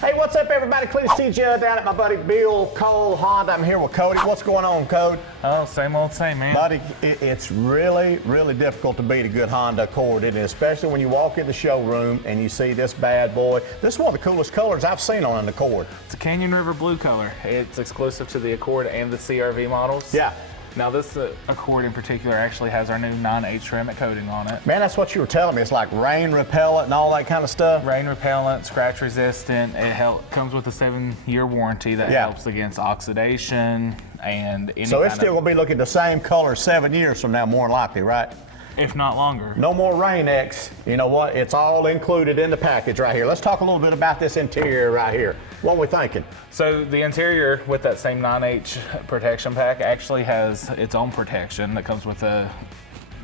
Hey, what's up, everybody? Cletus TJ down at my buddy Bill Cole Honda. I'm here with Cody. What's going on, Cody? Oh, same old same, man. Buddy, it's really, really difficult to beat a good Honda Accord, and especially when you walk in the showroom and you see this bad boy. This is one of the coolest colors I've seen on an Accord. It's a Canyon River blue color. It's exclusive to the Accord and the CRV models. Yeah. Now this Accord in particular actually has our new non-H ceramic coating on it. Man, that's what you were telling me. It's like rain repellent and all that kind of stuff. Rain repellent, scratch resistant. It comes with a 7-year warranty that helps against oxidation and any So it's still going to be looking the same color 7 years from now, more than likely, right? If not longer. No more Rain X. You know what? It's all included in the package right here. Let's talk a little bit about this interior right here. What are we thinking? So the interior with that same non-H protection pack actually has its own protection that comes with a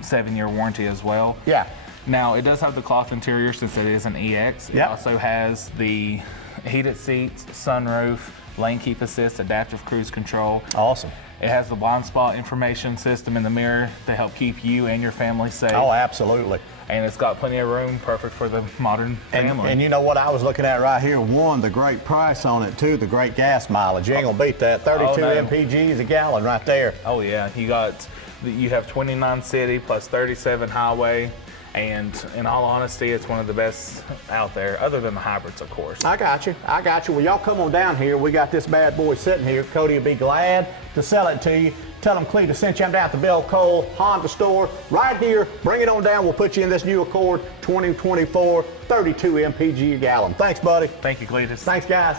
7-year warranty as well. Yeah. Now it does have the cloth interior since it is an EX. It also has the heated seats, sunroof, lane keep assist, adaptive cruise control. Awesome. It has the blind spot information system in the mirror to help keep you and your family safe. Oh, absolutely. And it's got plenty of room, perfect for the modern family. And you know what I was looking at right here? One, the great price on it, two, the great gas mileage. You ain't gonna beat that. 32 mpgs a gallon right there. Oh yeah, you have 29 city plus 37 highway. And in all honesty, it's one of the best out there, other than the hybrids, of course. I got you. Well, y'all come on down here. We got this bad boy sitting here. Cody will be glad to sell it to you. Tell them Cletus sent you. I'm down at the Bill Cole Honda store right here. Bring it on down. We'll put you in this new Accord 2024, 32 mpg a gallon. Thanks, buddy. Thank you, Cletus. Thanks, guys.